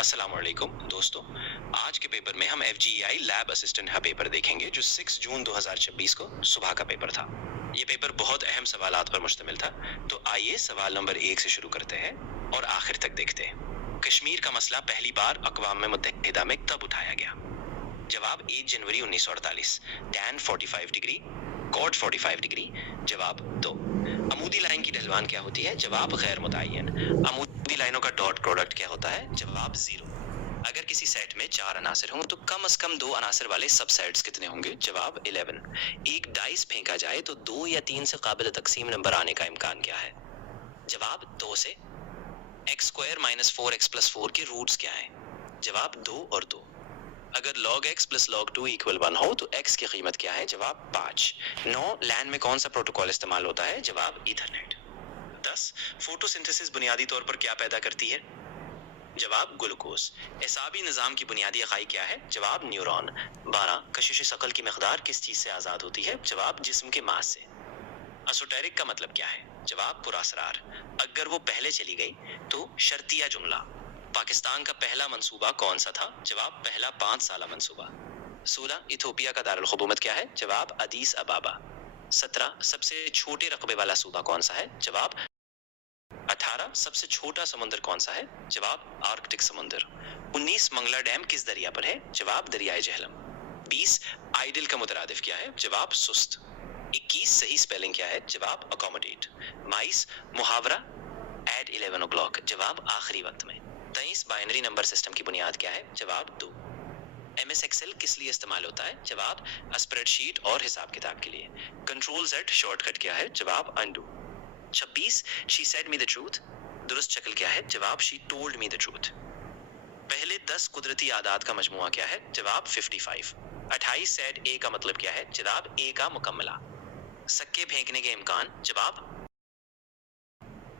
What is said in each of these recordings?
अस्सलाम वालेकुम दोस्तों, आज के पेपर में हम FGEI लैब असिस्टेंट का पेपर देखेंगे जो 6 जून 2026 को सुबह का पेपर था। ये पेपर बहुत अहम सवालात पर मुश्तमिल था, तो आइए सवाल नंबर 1 से शुरू करते हैं और आखिर तक देखते हैं। कश्मीर का मसला पहली बार अक़वाम मुत्तहिदा में कब उठाया गया? जवाब 1 जनवरी 1948, टैन 45 डिग्री, कॉट 45 डिग्री। जवाब 2। अमूदी लाइन की ढलवान क्या होती है? जवाब गैर मुतय्यन। अमूदी लाइनों का डॉट प्रोडक्ट क्या होता है? जवाब 0। अगर किसी सेट में 4 अनासर हों तो कम से कम 2 अनासर वाले सबसेट्स कितने होंगे? जवाब 11। एक डाइस फेंका जाए तो 2 या 3 से काबिल तकसीम नंबर आने का इम्कान क्या है? जवाब 2 से। x² - 4x + 4 के रूट्स क्या हैं? जवाब 2 और 2। अगर log x + log 2 = 1 हो तो x की कीमत क्या है? जवाब 5। 9 लैन में कौन सा प्रोटोकॉल इस्तेमाल होता है? जवाब ईथरनेट। 10 फोटोसिंथेसिस बुनियादी तौर पर क्या पैदा करती है? जवाब ग्लूकोज। एसाबी निज़ाम की बुनियादी इकाई क्या है? जवाब न्यूरॉन। 12 कशिश शकल की मकदार किस चीज से आजाद होती है? जवाब जिस्म के मास से। एसोटेरिक का मतलब क्या है? जवाब पुरअसरार। अगर वो पहले चली गई तो शर्तिया जुमला। पाकिस्तान का पहला मंसूबा कौन सा था? जवाब पहला 5 साला मंसूबा। 16 इथोपिया का दारुल हुकूमत क्या है? जवाब अदीस अबाबा। 17 सबसे छोटे रकबे वाला सूबा कौन सा है? जवाब 18 सबसे छोटा समुद्र कौन सा है? जवाब आर्कटिक समुद्र। 19 मंगला डैम किस दरिया पर है? जवाब दरियाए जहलम। 20 आइडल का मुतरादिफ क्या है? जवाब सुस्त। 21 सही स्पेलिंग क्या है? जवाब अकोमोडेट। 22 मुहावरा एट 11 o'clock। जवाब आखिरी वक्त में। 23 बाइनरी नंबर सिस्टम की बुनियाद क्या है? जवाब 2। MS एक्सेल किस लिए इस्तेमाल होता है? जवाब स्प्रेडशीट और हिसाब किताब के लिए। कंट्रोल Z शॉर्टकट क्या है? जवाब undo. 26 she said me the truth. दुरुस्त शक्ल क्या है? जवाब she told me the truth. पहले 10 कुदरती आदात का मजमुआ क्या है? जवाब 55। 28 सेड ए का मतलब क्या है? जवाब ए का मुकम्मला। सक्के फेंकने के इम्कान? जवाब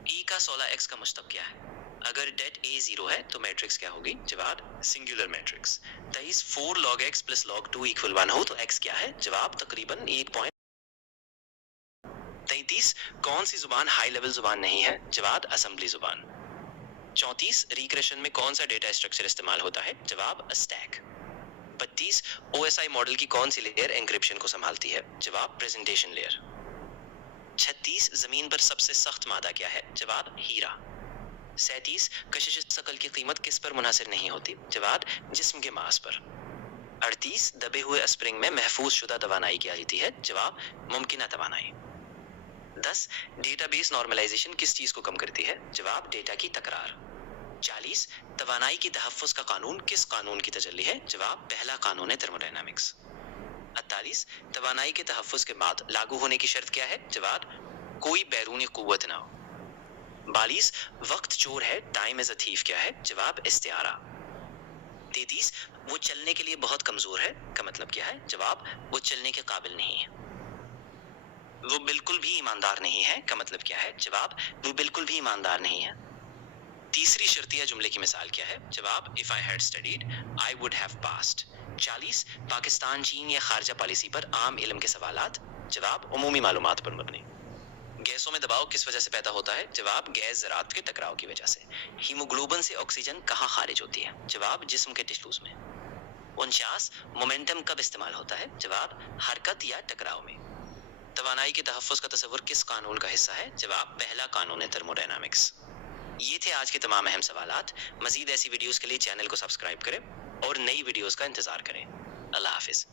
e का 16x का मुश्तक क्या है? अगर det a 0 है तो मैट्रिक्स क्या होगी? जवाब singular matrix. 23 4 log x + log 2 = 1 हो तो x क्या है? जवाब तकरीबन 1. 33 कौन सी जुबान हाई लेवल जुबान नहीं है? जवाब असेंबली जुबान। 34 रिग्रेशन में कौन सा डेटा स्ट्रक्चर इस्तेमाल होता है? जवाब स्टैक। 32 OSI मॉडल की कौन सी लेयर एन्क्रिप्शन को संभालती है? जवाब प्रेजेंटेशन लेयर। 36 जमीन पर सबसे सख्त मादा क्या है? जवाब हीरा। 37 कशिश शकल की कीमत किस पर मुनहसर नहीं होती? जवाब जिस्म के मास पर। 38 दबे हुए स्प्रिंग में महफूज शुदा तवानाई क्या होती है? जवाब मुमकिना तवानाई। 10 डेटाबेस नॉर्मलाइजेशन किस चीज को कम करती है? जवाब डेटा की तकरार। 40 तवानाई की तहफ्फुज का कानून किस कानून की तजल्ली है? जवाब पहला कानून थर्मोडायनामिक्स। 48 तवानाई के तहफ्फुज के बाद लागू होने की शर्त क्या है? जवाब कोई बैरूनी कुव्वत ना हो। 42 वक्त चोर है, टाइम इज अ थीफ क्या है? जवाब इस्तिआरा। 33 वो चलने के लिए बहुत कमजोर है का मतलब क्या है? जवाब वो चलने के काबिल नहीं है। वो बिल्कुल भी ईमानदार नहीं है का मतलब क्या है? जवाब वो बिल्कुल भी ईमानदार नहीं है। तीसरी शर्तिया जुमले की मिसाल क्या है? जवाब if I had studied I would have passed. 40 Pakistan चीन या खारजा पॉलिसी पर आम इल्म के सवालात? जवाब उमूमी मालूमात पर मबनी। गैसों में दबाव किस वजह से पैदा होता है? जवाब गैस ज़रात के टकराव की वजह से। हीमोग्लोबिन से ऑक्सीजन कहाँ खारिज होती है? जवाब जिस्म के टिश्यूज में। 49 मोमेंटम कब इस्तेमाल होता है? जवाब हरकत या टकराव में। तवानाई के तहफ्फुज का तस्वुर किस कानून का हिस्सा है? जवाब पहला कानून थर्मोडायनामिक्स। ये थे आज के तमाम अहम सवालात। मजीद ऐसी वीडियोस के लिए चैनल को सब्सक्राइब करें और नई वीडियोस का इंतजार करें। अल्लाह हाफिज।